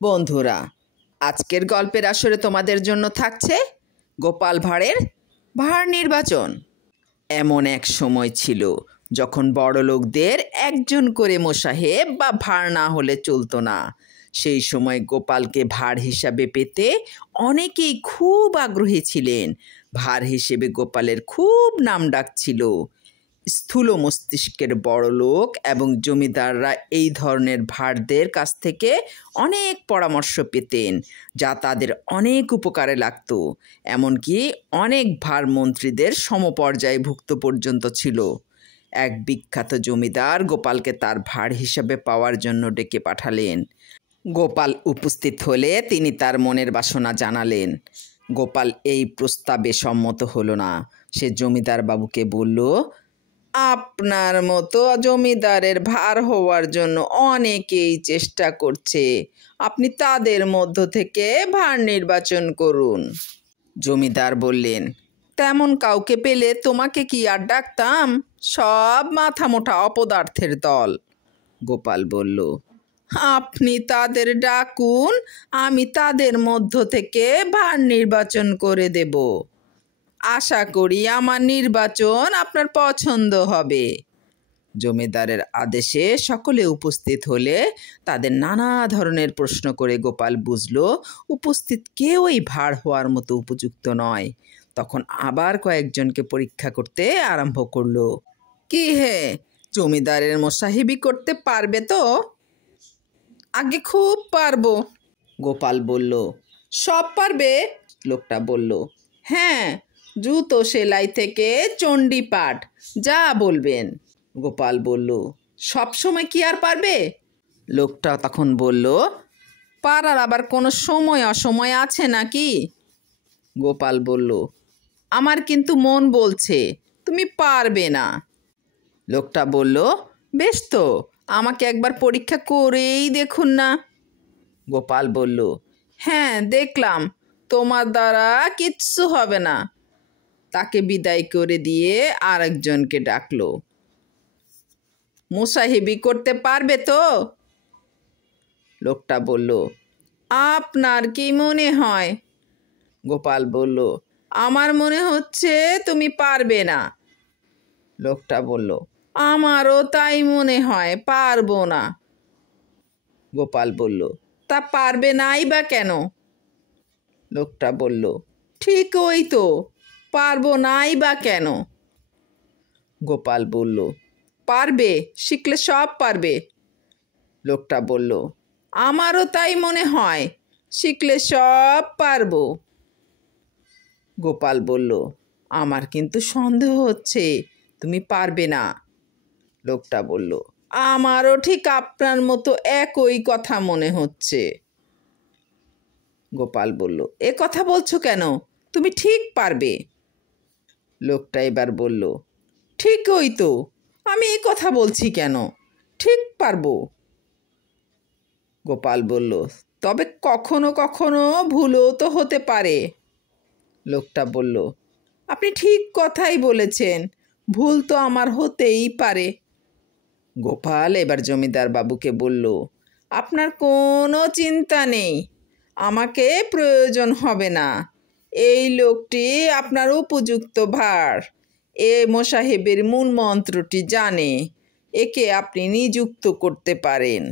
বন্ধুরা, আজকের গল্পের আসরে তোমাদের জন্য থাকছে গোপাল ভাঁড়ের ভাঁড় নির্বাচন। এমন এক সময় ছিল যখন বড়লোকদের একজন করে মোসাহেব বা ভাঁড় না হলে চলতো না। সেই সময় গোপালকে ভাঁড় হিসাবে পেতে অনেকেই খুব আগ্রহী ছিলেন। ভাঁড় হিসেবে গোপালের খুব নামডাক ছিল। স্থূল মস্তিষ্কের বড়লোক এবং জমিদাররা এই ধরনের ভাঁড়দের কাছ থেকে অনেক পরামর্শ পেতেন, যা তাদের অনেক উপকারে লাগত। এমনকি অনেক ভাঁড় মন্ত্রীদের সমপর্যায়ভুক্ত পর্যন্ত ছিল। এক বিখ্যাত জমিদার গোপালকে তার ভাঁড় হিসাবে পাওয়ার জন্য ডেকে পাঠালেন। গোপাল উপস্থিত হলে তিনি তার মনের বাসনা জানালেন। গোপাল এই প্রস্তাবে সম্মত হলো না। সে জমিদার বাবুকে বলল, আপনার মতো জমিদারের ভার হওয়ার জন্য অনেকেই চেষ্টা করছে, আপনি তাদের মধ্য থেকে ভার নির্বাচন করুন। জমিদার বললেন, তেমন কাউকে পেলে তোমাকে কি আর ডাকতাম? সব মাথা মোটা অপদার্থের দল। গোপাল বলল, আপনি তাদের ডাকুন, আমি তাদের মধ্য থেকে ভার নির্বাচন করে দেব। আশা করি আমার নির্বাচন আপনার পছন্দ হবে। জমিদারের আদেশে সকলে উপস্থিত হলে তাদের নানা ধরনের প্রশ্ন করে গোপাল বুঝল উপস্থিত কেউই ভাঁড় হওয়ার মতো উপযুক্ত নয়। তখন আবার কয়েকজনকে পরীক্ষা করতে আরম্ভ করলো। কি হে, জমিদারের মোসাহেবি করতে পারবে তো? আগে খুব পারবো। গোপাল বলল। সব পারবে? লোকটা বলল। হ্যাঁ, জুতো সেলাই থেকে চণ্ডীপাঠ, যা বলবেন। গোপাল বলল, সব সময় কি আর পারবে? লোকটা তখন বলল, পারার আবার কোনো সময় অসময় আছে নাকি? গোপাল বলল, আমার কিন্তু মন বলছে তুমি পারবে না। লোকটা বলল, বেশ তো, আমাকে একবার পরীক্ষা করেই দেখুন না। গোপাল বলল, হ্যাঁ দেখলাম, তোমার দ্বারা কিচ্ছু হবে না। তাকে বিদায় করে দিয়ে আরেকজনকে ডাকলো। মোসাহেবি করতে পারবে তো? লোকটা বলল, আপনার কি মনে হয়? গোপাল বলল, আমার মনে হচ্ছে তুমি পারবে না। লোকটা বলল, আমারও তাই মনে হয়, পারবো না। গোপাল বলল, তা পারবে নাই বা কেন? লোকটা বলল, ঠিক ওই তো, পারবো নাই বা কেন? গোপাল বলল, পারবে, শিখলে সব পারবে। লোকটা বলল, আমারও তাই মনে হয়, শিখলে সব পারবো। গোপাল বলল, আমার কিন্তু সন্দেহ হচ্ছে তুমি পারবে না। লোকটা বলল, আমারও ঠিক আপনার মতো একই কথা মনে হচ্ছে। গোপাল বলল, এ কথা বলছো কেন? তুমি ঠিক পারবে। লোকটা এবার বলল, ঠিকই তো, আমি এই কথা বলছি কেন, ঠিক পারবো। গোপাল বলল, তবে কখনো কখনো ভুলও তো হতে পারে। লোকটা বলল, আপনি ঠিক কথাই বলেছেন, ভুল তো আমার হতেই পারে। গোপাল এবার জমিদার বাবুকে বলল, আপনার কোনো চিন্তা নেই, আমাকে প্রয়োজন হবে না। এই লোকটি আপনার উপযুক্ত ভাঁড়। এ মোসাহেবের মূল মন্ত্রটি জানে, একে আপনি নিযুক্ত করতে পারেন।